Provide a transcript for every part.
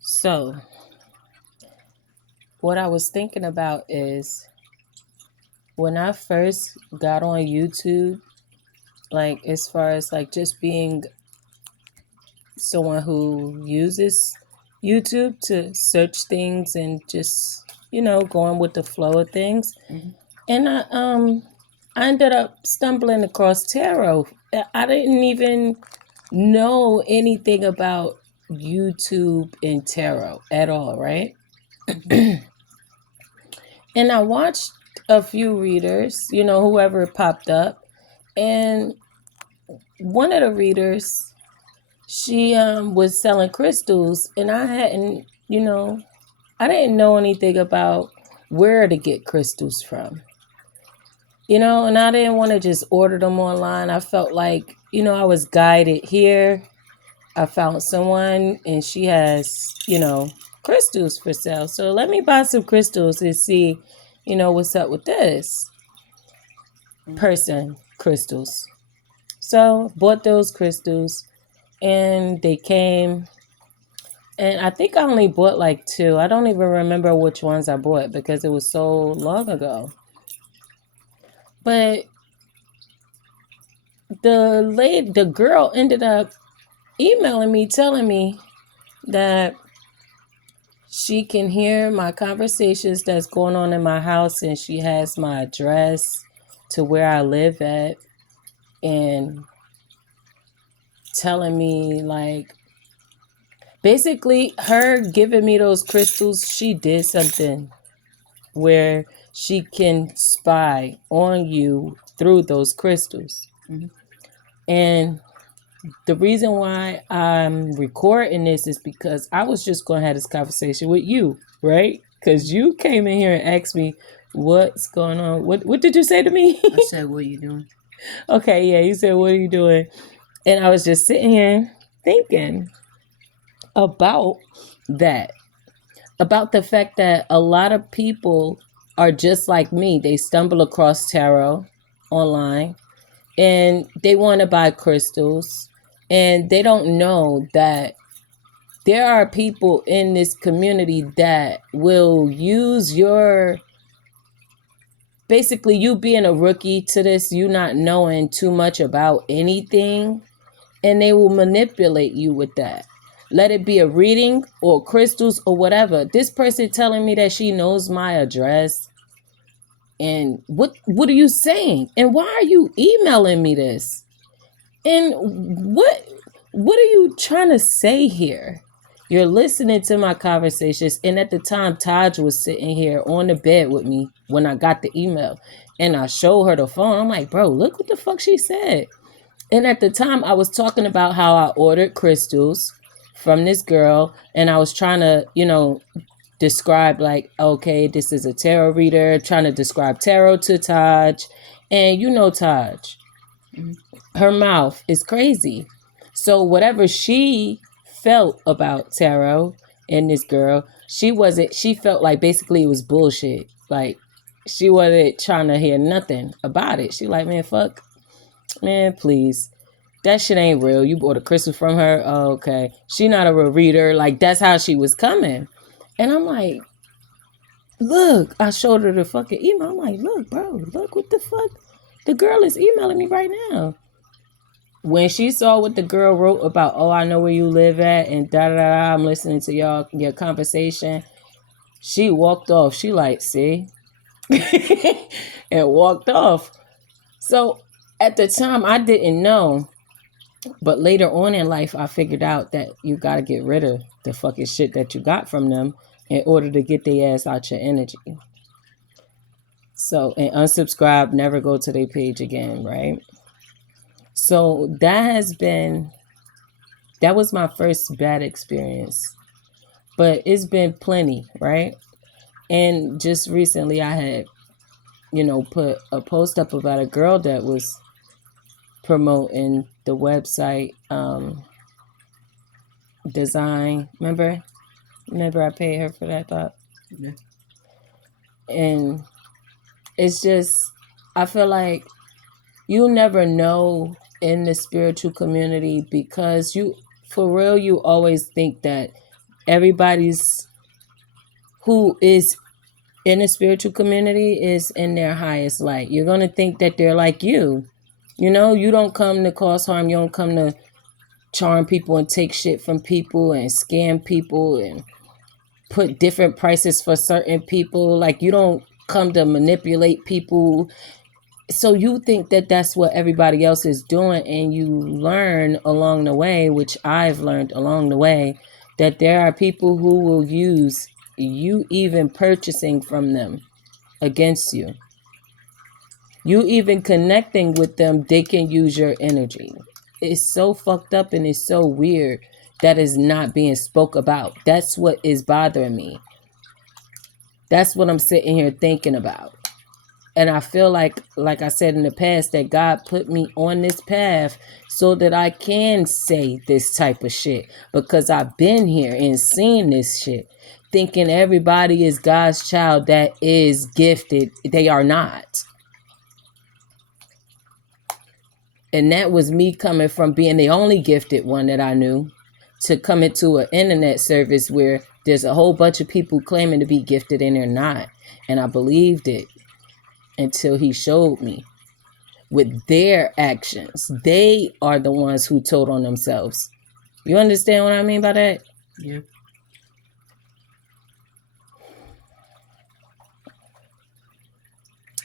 So, what I was thinking about is when I first got on YouTube, like as far as like just being someone who uses YouTube to search things and just, going with the flow of things. Mm-hmm. And I ended up stumbling across tarot. I didn't even know anything about YouTube and tarot at all, right? And I watched a few readers, whoever popped up. And one of the readers, she was selling crystals, and I didn't know anything about where to get crystals from. And I didn't want to just order them online. I felt like, I was guided here. I found someone and she has, crystals for sale. So let me buy some crystals and see, what's up with this person, crystals. So bought those crystals and they came, and I think I only bought like two. I don't even remember which ones I bought because it was so long ago. But the girl ended up emailing me telling me that she can hear my conversations that's going on in my house, and she has my address to where I live at, and telling me like basically her giving me those crystals, she did something where she can spy on you through those crystals. Mm-hmm. And the reason why I'm recording this is because I was just going to have this conversation with you, right? Because you came in here and asked me what's going on. What did you say to me? I said, "What are you doing?" Okay, yeah, you said, what are you doing? And I was just sitting here thinking about that, about the fact that a lot of people are just like me. They stumble across tarot online and they want to buy crystals, and they don't know that there are people in this community that will use basically you being a rookie to this, you not knowing too much about anything, and they will manipulate you with that. Let it be a reading or crystals or whatever. This person telling me that she knows my address, and what are you saying? And why are you emailing me this? And what are you trying to say here? You're listening to my conversations, and at the time Taj was sitting here on the bed with me when I got the email, and I showed her the phone. I'm like, bro, look what the fuck she said. And at the time I was talking about how I ordered crystals from this girl, and I was trying to, describe like, okay, this is a tarot reader, trying to describe tarot to Taj. And Taj, her mouth is crazy. So whatever she felt about tarot and this girl, she felt like basically it was bullshit. Like she wasn't trying to hear nothing about it. She like, man, fuck, man, please. That shit ain't real. You bought a crystal from her. Oh, okay. She not a real reader. Like that's how she was coming. And I'm like, look, I showed her the fucking email. I'm like, look, bro, look what the fuck. The girl is emailing me right now. When she saw what the girl wrote about, oh, I know where you live at, and da da da, I'm listening to your conversation, she walked off. She like, see, and walked off. So at the time, I didn't know, but later on in life, I figured out that you gotta get rid of the fucking shit that you got from them in order to get their ass out your energy. So, and unsubscribe, never go to their page again, right? So that was my first bad experience, but it's been plenty, right? And just recently I had, put a post up about a girl that was promoting the website design. Remember I paid her for that thought? Yeah. And it's just, I feel like you never know in the spiritual community, because For real, you always think that everybody's who is in a spiritual community is in their highest light. You're going to think that they're like you. You know, you don't come to cause harm. You don't come to charm people and take shit from people and scam people and put different prices for certain people. Like, you don't come to manipulate people. So you think that that's what everybody else is doing, and you learn along the way, which I've learned along the way, that there are people who will use you even purchasing from them against you. You even connecting with them, they can use your energy. It's so fucked up and it's so weird that is not being spoke about. That's what is bothering me. That's what I'm sitting here thinking about. And I feel like I said in the past, that God put me on this path so that I can say this type of shit, because I've been here and seen this shit, thinking everybody is God's child that is gifted. They are not. And that was me coming from being the only gifted one that I knew to come into an internet service where there's a whole bunch of people claiming to be gifted and they're not. And I believed it until he showed me with their actions. They are the ones who told on themselves. You understand what I mean by that? Yeah.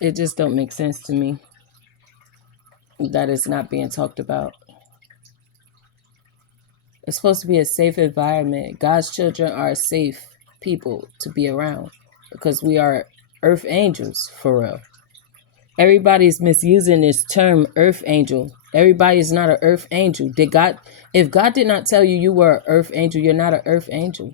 It just don't make sense to me that it's not being talked about. It's supposed to be a safe environment. God's children are safe people to be around because we are earth angels, for real. Everybody's misusing this term earth angel. Everybody's not an earth angel. If God did not tell you you were an earth angel, you're not an earth angel.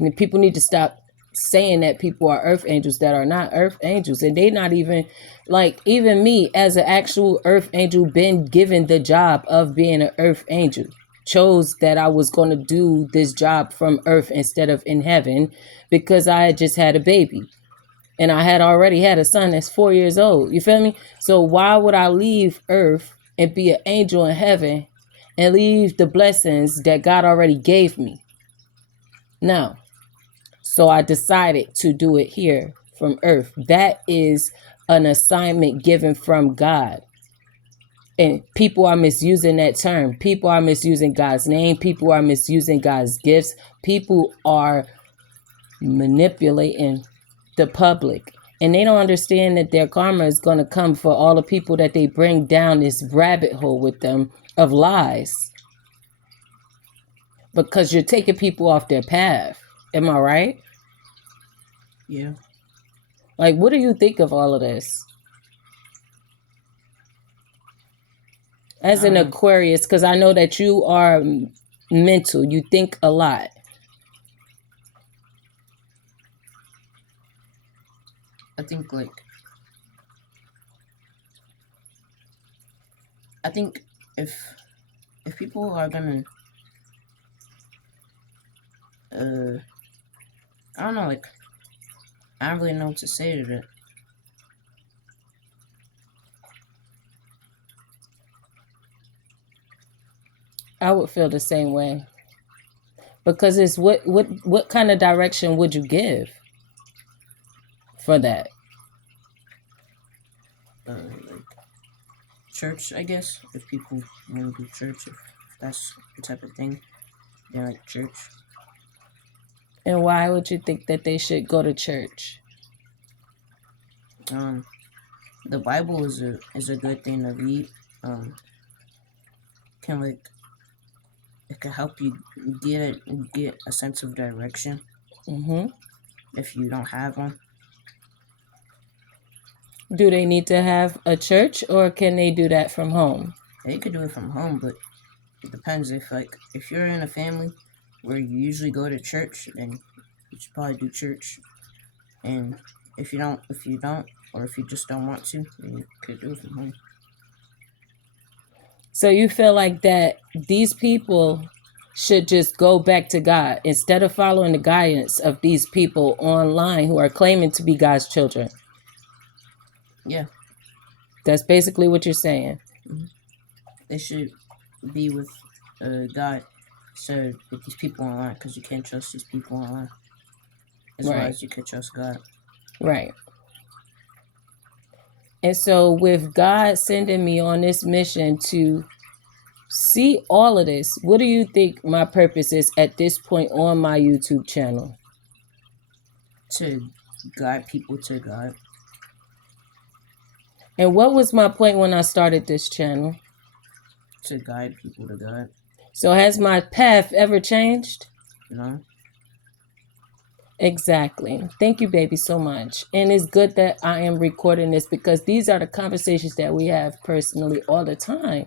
I mean, people need to stop saying that people are earth angels that are not earth angels. And they not even, like, even me as an actual earth angel, been given the job of being an earth angel. Chose that I was going to do this job from earth instead of in heaven because I had just had a baby. And I had already had a son that's 4 years old. You feel me? So why would I leave earth and be an angel in heaven and leave the blessings that God already gave me? No. So I decided to do it here from earth. That is an assignment given from God. And people are misusing that term. People are misusing God's name. People are misusing God's gifts. People are manipulating the public. And they don't understand that their karma is going to come for all the people that they bring down this rabbit hole with them of lies. Because you're taking people off their path. Am I right? Yeah. Like, what do you think of all of this? As an Aquarius, because I know that you are mental. You think a lot. I think if people are gonna I don't know, like, I don't really know what to say to that. I would feel the same way. Because it's what kind of direction would you give for that? Like church, I guess. If people want to do church, if that's the type of thing, they like church. And why would you think that they should go to church? The Bible is a good thing to read. It can help you get a sense of direction. Mm-hmm. If you don't have one. Do they need to have a church, or can they do that from home? They could do it from home, but it depends. If you're in a family where you usually go to church, then you should probably do church. And if you don't, or if you just don't want to, then you could do it from home. So you feel like that these people should just go back to God instead of following the guidance of these people online who are claiming to be God's children? Yeah. That's basically what you're saying. Mm-hmm. They should be with God So with these people online, because you can't trust these people online as well Right. as you can trust God. Right. And so with God sending me on this mission to see all of this, what do you think my purpose is at this point on my YouTube channel? To guide people to God. And what was my point when I started this channel? To guide people to God. So has my path ever changed? No. Exactly. Thank you, baby, so much. And it's good that I am recording this because these are the conversations that we have personally all the time.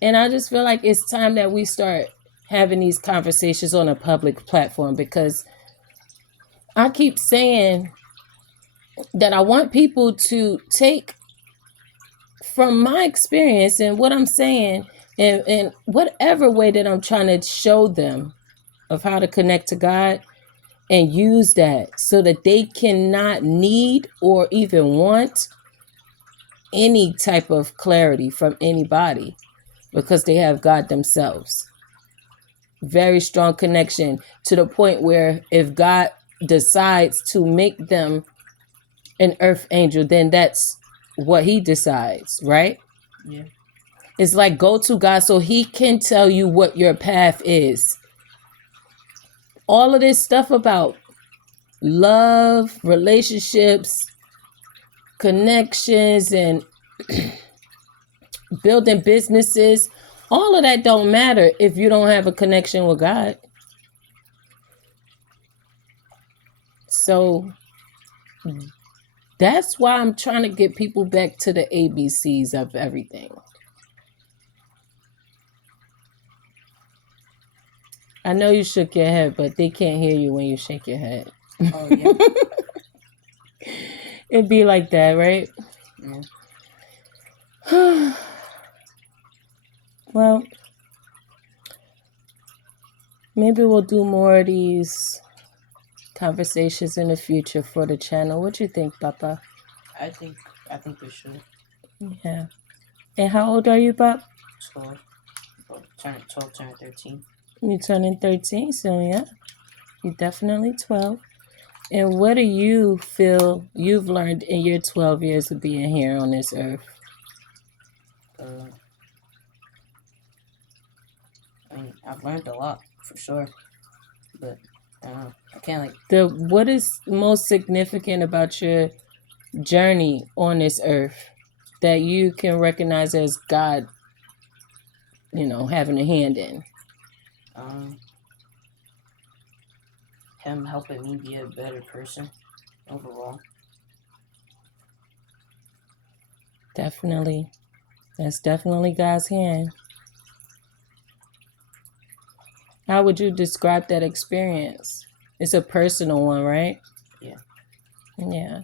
And I just feel like it's time that we start having these conversations on a public platform, because I keep saying that I want people to take from my experience and what I'm saying, and whatever way that I'm trying to show them of how to connect to God, and use that so that they cannot need or even want any type of clarity from anybody, because they have God themselves. Very strong connection, to the point where if God decides to make them an earth angel, then that's what he decides, right? Yeah. It's like, go to God so he can tell you what your path is. All of this stuff about love, relationships, connections, and building businesses, all of that don't matter if you don't have a connection with God. So that's why I'm trying to get people back to the ABCs of everything. I know you shook your head, but they can't hear you when you shake your head. Oh, yeah. It'd be like that, right? Yeah. Well, maybe we'll do more of these conversations in the future for the channel. What you think, Papa? I think we should. Yeah. And how old are you, Pop? 12. Turn 13. You're turning 13, so yeah, you're definitely 12. And what do you feel you've learned in your 12 years of being here on this earth? I mean, I've learned a lot, for sure. But, I can't, What is most significant about your journey on this earth that you can recognize as God, having a hand in? Him helping me be a better person overall. Definitely. That's definitely God's hand. How would you describe that experience? It's a personal one, right? Yeah. Yeah.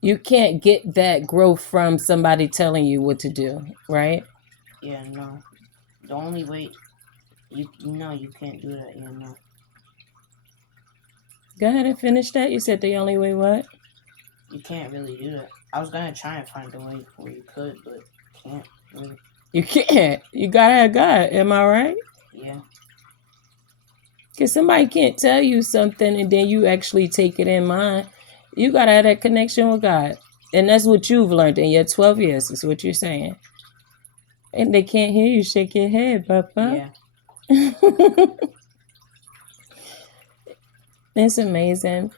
You can't get that growth from somebody telling you what to do, right? Yeah, no. The only way, you can't do that, no. Go ahead and finish that. You said the only way what? You can't really do that. I was going to try and find a way where you could, but can't really. You can't. You gotta have God. Am I right? Yeah. Because somebody can't tell you something and then you actually take it in mind. You gotta have that connection with God. And that's what you've learned in your 12 years, is what you're saying. And they can't hear you shake your head, Papa. Yeah. It's amazing.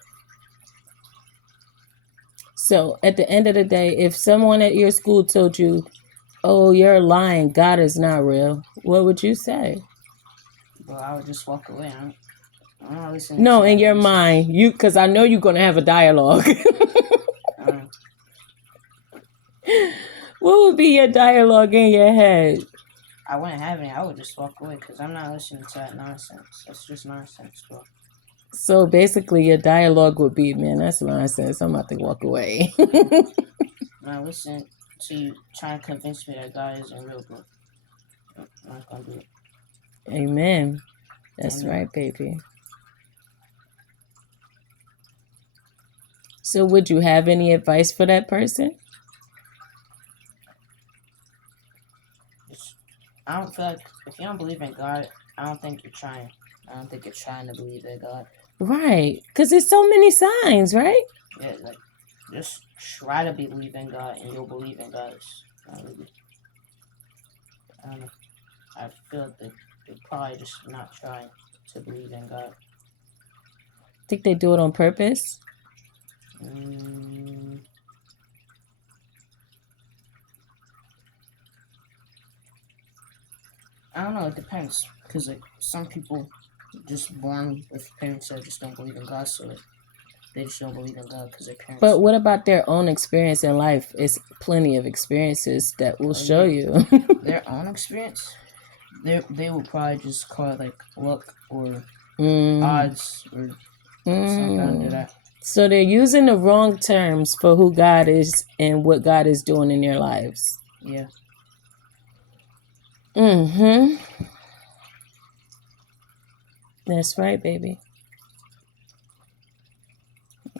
So at the end of the day, if someone at your school told you, oh, you're lying, God is not real, what would you say? Well, I would just walk away. I'm not listening. No, in your mind, because I know you're going to have a dialogue. What would be your dialogue in your head? I wouldn't have any. I would just walk away because I'm not listening to that nonsense. That's just nonsense, bro. So basically, your dialogue would be, man, that's nonsense. I'm about to walk away. Now listen to you trying to convince me that God isn't real, bro. I'm not gonna do it. Amen. That's right, baby. So would you have any advice for that person? I don't feel like if you don't believe in God, I don't think you're trying. I don't think you're trying to believe in God. Right. Because there's so many signs, right? Yeah, like just try to believe in God, and you'll believe in God. It's not really. I don't know. I feel like they're probably just not trying to believe in God. Think they do it on purpose? I don't know. It depends, because like some people just born with parents that just don't believe in God, so they just don't believe in God because their parents. But what about their own experience in life? It's plenty of experiences that will show you. Their own experience? They will probably just call it like luck or odds or something under that. So they're using the wrong terms for who God is and what God is doing in their lives. Yeah. That's right, baby.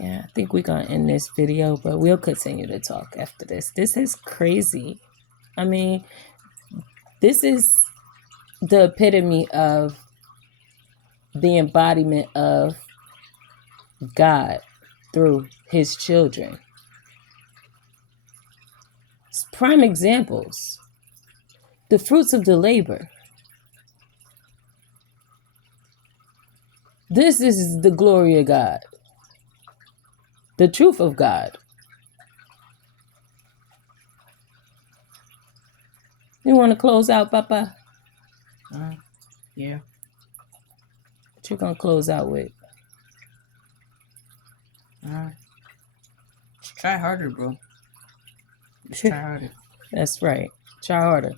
Yeah, I think we're going to end this video, but we'll continue to talk after this. This is crazy. I mean, this is the epitome of the embodiment of God through his children. It's prime examples. The fruits of the labor. This is the glory of God. The truth of God. You want to close out, Papa? Yeah. What you gonna close out with? Just try harder, bro. Just try harder. That's right. Try harder.